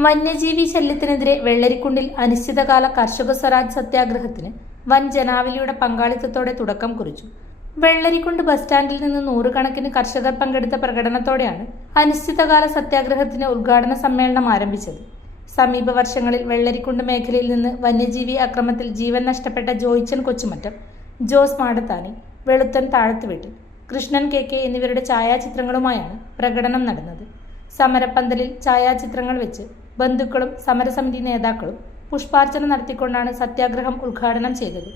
വന്യജീവി ശല്യത്തിനെതിരെ വെള്ളരിക്കുണ്ടിൽ അനിശ്ചിതകാല കർഷക സ്വരാജ് സത്യാഗ്രഹത്തിന് വൻ ജനാവലിയുടെ പങ്കാളിത്തത്തോടെ തുടക്കം കുറിച്ചു. വെള്ളരിക്കുണ്ട് ബസ് സ്റ്റാൻഡിൽ നിന്ന് നൂറുകണക്കിന് കർഷകർ പങ്കെടുത്ത പ്രകടനത്തോടെയാണ് അനിശ്ചിതകാല സത്യാഗ്രഹത്തിന് ഉദ്ഘാടന സമ്മേളനം ആരംഭിച്ചത്. സമീപ വർഷങ്ങളിൽ വെള്ളരിക്കുണ്ട് മേഖലയിൽ നിന്ന് വന്യജീവി അക്രമത്തിൽ ജീവൻ നഷ്ടപ്പെട്ട ജോയിച്ചൻ കൊച്ചുമറ്റം ജോസ് മാടത്താനി വെളുത്തൻ താഴത്തുവീട്ടിൽ കൃഷ്ണൻ കെ കെ എന്നിവരുടെ ഛായാചിത്രങ്ങളുമായാണ് പ്രകടനം നടന്നത്. സമരപ്പന്തലിൽ ഛായാചിത്രങ്ങൾ വെച്ച് ബന്ധുക്കളും സമരസമിതി നേതാക്കളും പുഷ്പാർച്ചന നടത്തിക്കൊണ്ടാണ് സത്യാഗ്രഹം ഉദ്ഘാടനം ചെയ്തത്.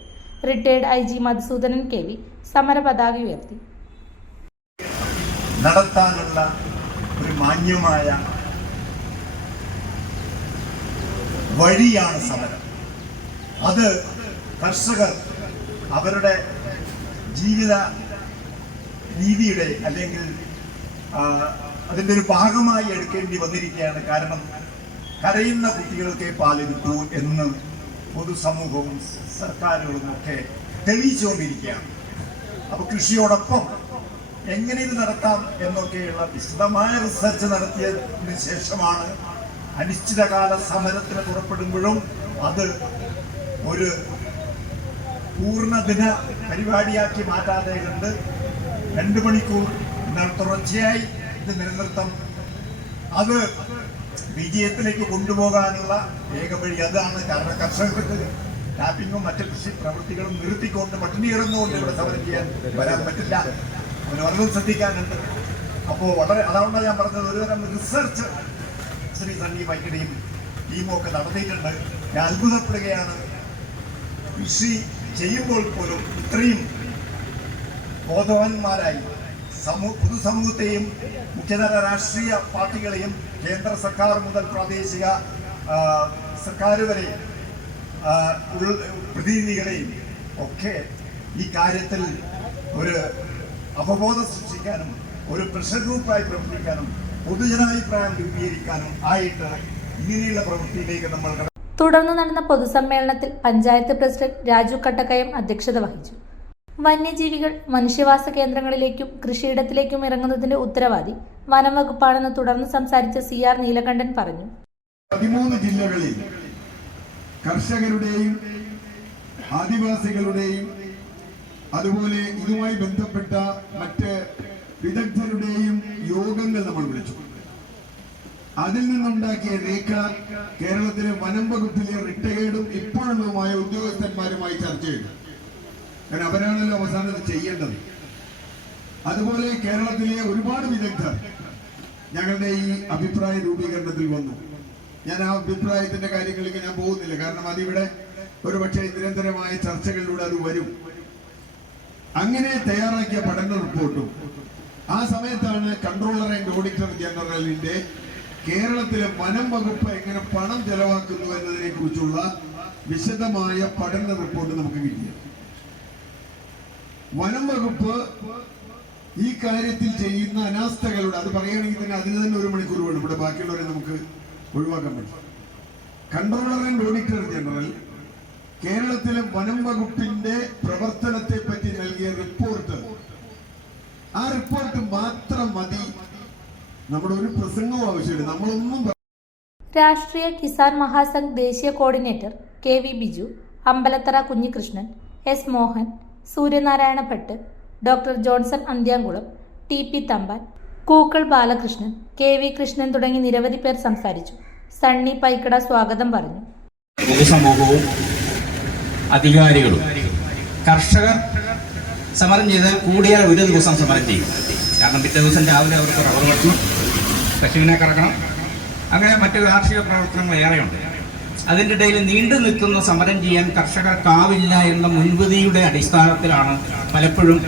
Retired I G Madhusoodanan K V. സമര പതാക ഉയർത്തി. നടത്താനുള്ള ഒരു മാന്യമായ വഴിയാണ് സമരം. അത് കർഷകർ അവരുടെ ജീവിത രീതിയുടെ അല്ലെങ്കിൽ അതിന്റെ ഒരു ഭാഗമായി എടുക്കേണ്ടി വന്നിരിക്കുകയാണ്. കാരണം കരയുന്ന കുട്ടികൾക്കേ പാൽ എന്ന് പൊതുസമൂഹവും സർക്കാരുകളും ഒക്കെ തെളിയിച്ചുകൊണ്ടിരിക്കുകയാണ്. അപ്പൊ കൃഷിയോടൊപ്പം എങ്ങനെ ഇത് നടത്താം എന്നൊക്കെയുള്ള വിശദമായ റിസർച്ച് നടത്തിയതിന് ശേഷമാണ് അനിശ്ചിതകാല സമരത്തിന് പുറപ്പെടുമ്പോഴും അത് ഒരു പൂർണദിന പരിപാടിയാക്കി മാറ്റാതെ കണ്ട് രണ്ട് മണിക്കൂർ തുടർച്ചയായി ഇത് നിലനിർത്തം അത് വിജയത്തിലേക്ക് കൊണ്ടുപോകാനുള്ള ഏക വഴി അതാണ് കാരണം കർഷകർക്ക് ടാപ്പിങ്ങും മറ്റ് കൃഷി പ്രവൃത്തികളും നിർത്തിക്കൊണ്ട് പട്ടിണി കിടന്നുകൊണ്ട് ഇവിടെ സമരം ചെയ്യാൻ വരാൻ പറ്റില്ല. അവന് വളരെ ശ്രദ്ധിക്കാനുണ്ട്. അപ്പോൾ വളരെ അതുകൊണ്ടാണ് ഞാൻ പറഞ്ഞത്? ഒരുതരം റിസർച്ച് ശ്രീ സണ്ണി വൈക്കടിയും ടീമും ഒക്കെ നടത്തിയിട്ടുണ്ട്. ഞാൻ അത്ഭുതപ്പെടുകയാണ്. കൃഷി ചെയ്യുമ്പോൾ പോലും ഇത്രയും ബോധവാന്മാരായി സമൂഹ പൊതുസമൂഹത്തെയും മുഖ്യതര രാഷ്ട്രീയ പാർട്ടികളെയും കേന്ദ്ര സർക്കാർ മുതൽ പ്രാദേശിക സർക്കാർ വരെ പ്രതിനിധികളെയും ഒക്കെ ഈ കാര്യത്തിൽ ഒരു അവബോധം സൃഷ്ടിക്കാനും ഒരു പ്രഷർ ഗ്രൂപ്പായി പ്രവർത്തിക്കാനും പൊതുജനാഭിപ്രായം രൂപീകരിക്കാനും ആയിട്ട് ഇങ്ങനെയുള്ള പ്രവൃത്തിയിലേക്ക് നമ്മൾ തുടർന്ന് നടന്ന പൊതുസമ്മേളനത്തിൽ പഞ്ചായത്ത് പ്രസിഡന്റ് രാജു കട്ടക്കയം അധ്യക്ഷത വഹിച്ചു. വന്യജീവികൾ മനുഷ്യവാസ കേന്ദ്രങ്ങളിലേക്കും കൃഷിയിടത്തിലേക്കും ഇറങ്ങുന്നതിന്റെ ഉത്തരവാദി വനം വകുപ്പാണെന്ന് തുടർന്ന് സംസാരിച്ച സി ആർ നീലകണ്ഠൻ പറഞ്ഞു. പതിമൂന്ന് ജില്ലകളിൽ കർഷകരുടെയും ആദിവാസികളുടെയും അതുപോലെ ഇതുമായി ബന്ധപ്പെട്ട മറ്റ് വിദഗ്ധരുടെയും യോഗങ്ങൾ നമ്മൾ വിളിച്ചു. അതിൽ നിന്നുണ്ടാക്കിയ രേഖ കേരളത്തിലെ വനം വകുപ്പിലെ റിട്ടയേർഡും ഇപ്പോഴുള്ളതുമായ ഉദ്യോഗസ്ഥന്മാരുമായി ചർച്ച ചെയ്തു. കാരണം അവരാണല്ലോ അവസാനം ഇത് ചെയ്യേണ്ടത്. അതുപോലെ കേരളത്തിലെ ഒരുപാട് വിദഗ്ധർ ഞങ്ങളുടെ ഈ അഭിപ്രായ രൂപീകരണത്തിൽ വന്നു. ഞാൻ ആ അഭിപ്രായത്തിന്റെ കാര്യങ്ങളിലേക്ക് ഞാൻ പോകുന്നില്ല. കാരണം അതിവിടെ ഒരുപക്ഷെ നിരന്തരമായ ചർച്ചകളിലൂടെ അത് വരും. അങ്ങനെ തയ്യാറാക്കിയ പഠന റിപ്പോർട്ടും ആ സമയത്താണ് കൺട്രോളർ ആൻഡ് ഓഡിറ്റർ ജനറലിന്റെ കേരളത്തിലെ വനം വകുപ്പ് എങ്ങനെ പണം ചെലവാക്കുന്നു എന്നതിനെ കുറിച്ചുള്ള വിശദമായ പഠന റിപ്പോർട്ട് നമുക്ക് കിട്ടിയത്. വനം വകുപ്പ് ഈ കാര്യത്തിൽ ചെയ്യുന്ന അനാസ്ഥകളുടെ അത് പറയുകയാണെങ്കിൽ തന്നെ അതിന് തന്നെ ഒരു മണിക്കൂർ വേണം ഇവിടെ ബാക്കിയുള്ളവരെ നമുക്ക് ഒഴിവാക്കാൻ പറ്റും. കൺട്രോളർ ആൻഡ് ഓഡിറ്റർ ജനറൽ കേരളത്തിലെ വനം വകുപ്പിന്റെ പ്രവർത്തനത്തെ പറ്റി നൽകിയ റിപ്പോർട്ട്. ആ റിപ്പോർട്ട് മാത്രം മതി. നമ്മുടെ ഒരു പ്രസംഗവും ആവശ്യമില്ല. നമ്മളൊന്നും രാഷ്ട്രീയ കിസാൻ മഹാസംഘ് ദേശീയ coordinator K V Biju Ambalathara Kunhikrishnan S Mohan Suryanarayana Bhat doctor Johnson Anthyamkulam T P Thampan Kookkal Balakrishnan K V Krishnan തുടങ്ങി നിരവധി പേർ സംസാരിച്ചു. സണ്ണി പൈക്കട സ്വാഗതം പറഞ്ഞു. പൊതുസമൂഹവും അധികാരികളും കർഷകർ സമരം ചെയ്താൽ കൂടിയാൽ ഒരു ദിവസം സമരം ചെയ്യും. കാരണം പിറ്റേ ദിവസം രാവിലെ അവർക്ക് റബ്ബർ വെട്ടണം പശുവിനെ കറക്കണം. അങ്ങനെ മറ്റു കാർഷിക പ്രവർത്തനങ്ങൾ ഏറെയുണ്ട്. അതിന്റെ ഇടയിൽ നീണ്ടു നിൽക്കുന്ന സമരം ചെയ്യാൻ കർഷകർക്കാവില്ല എന്ന മുൻവിധിയുടെ അടിസ്ഥാനത്തിലാണ് പലപ്പോഴും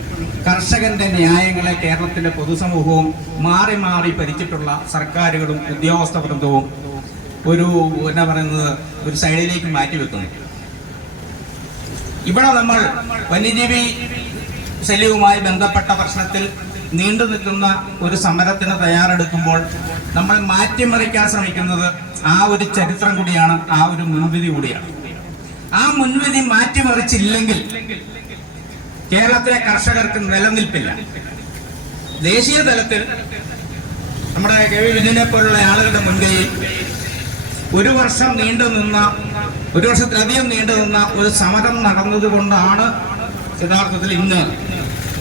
കർഷകന്റെ ന്യായങ്ങളെ കേരളത്തിന്റെ പൊതുസമൂഹവും മാറി മാറി ഭരിച്ചിട്ടുള്ള സർക്കാരുകളും ഉദ്യോഗസ്ഥ വൃന്ദവും ഒരു എന്നാ പറയുന്നത് ഒരു സൈഡിലേക്ക് മാറ്റിവെക്കുന്നു ഇവിടെ നമ്മൾ വന്യജീവി ശല്യവുമായി ബന്ധപ്പെട്ട പ്രശ്നത്തിൽ നീണ്ടു നിൽക്കുന്ന ഒരു സമരത്തിന് തയ്യാറെടുക്കുമ്പോൾ നമ്മൾ മാറ്റിമറിക്കാൻ ശ്രമിക്കുന്നത് ആ ഒരു ചരിത്രം കൂടിയാണ് ആ ഒരു മുൻവിധി കൂടിയാണ്. ആ മുൻവിധി മാറ്റിമറിച്ചില്ലെങ്കിൽ കേരളത്തിലെ കർഷകർക്ക് നിലനിൽപ്പില്ല. ദേശീയ തലത്തിൽ നമ്മുടെ കെ വി വിജയനെ പോലുള്ള ആളുകളുടെ മുൻകൈയിൽ ഒരു വർഷം നീണ്ടു നിന്ന ഒരു വർഷത്തിലധികം നീണ്ടു നിന്ന ഒരു സമരം നടന്നതുകൊണ്ടാണ് യഥാർത്ഥത്തിൽ ഇന്ന്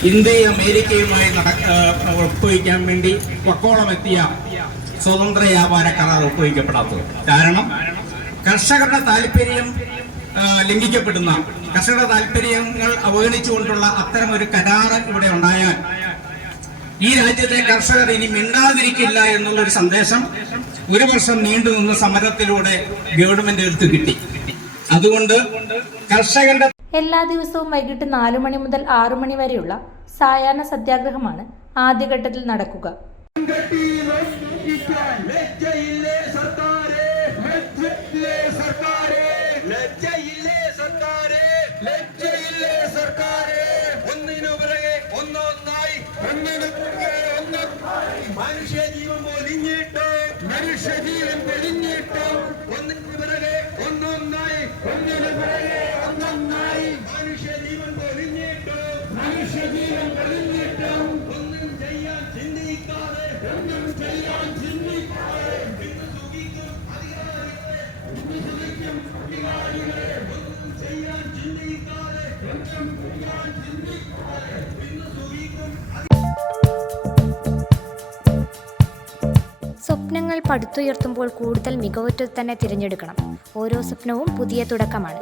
ഇന്ത്യയും അമേരിക്കയുമായി ഒപ്പുവയ്ക്കാൻ വേണ്ടി വക്കോളം എത്തിയ സ്വതന്ത്ര വ്യാപാര കരാർ ഒപ്പുവയ്ക്കപ്പെടാത്തത്. കാരണം കർഷകരുടെ താല്പര്യം ലംഘിക്കപ്പെടുന്ന കർഷകരുടെ താല്പര്യങ്ങൾ അവഗണിച്ചുകൊണ്ടുള്ള അത്തരം ഒരു കരാർ ഇവിടെ ഉണ്ടായാൽ ഈ രാജ്യത്തെ കർഷകർ ഇനി മിണ്ടാതിരിക്കില്ല എന്നുള്ള ഒരു സന്ദേശം ഒരു വർഷം നീണ്ടുനിന്ന സമരത്തിലൂടെ ഗവൺമെന്റ് എടുത്തു കിട്ടി. അതുകൊണ്ട് കർഷകരുടെ എല്ലാ ദിവസവും വൈകിട്ട് നാലു മണി മുതൽ ആറു മണി വരെയുള്ള സായാഹ്ന സത്യാഗ്രഹമാണ് ആദ്യഘട്ടത്തിൽ നടക്കുക. ലജ്ജയില്ലേ സർക്കാരേ ലജ്ജയില്ലേ സർക്കാരേ സ്വപ്നങ്ങൾ പടുത്തുയർത്തുമ്പോൾ കൂടുതൽ മികവുറ്റത് തന്നെ തിരഞ്ഞെടുക്കണം. ഓരോ സ്വപ്നവും പുതിയ തുടക്കമാണ്.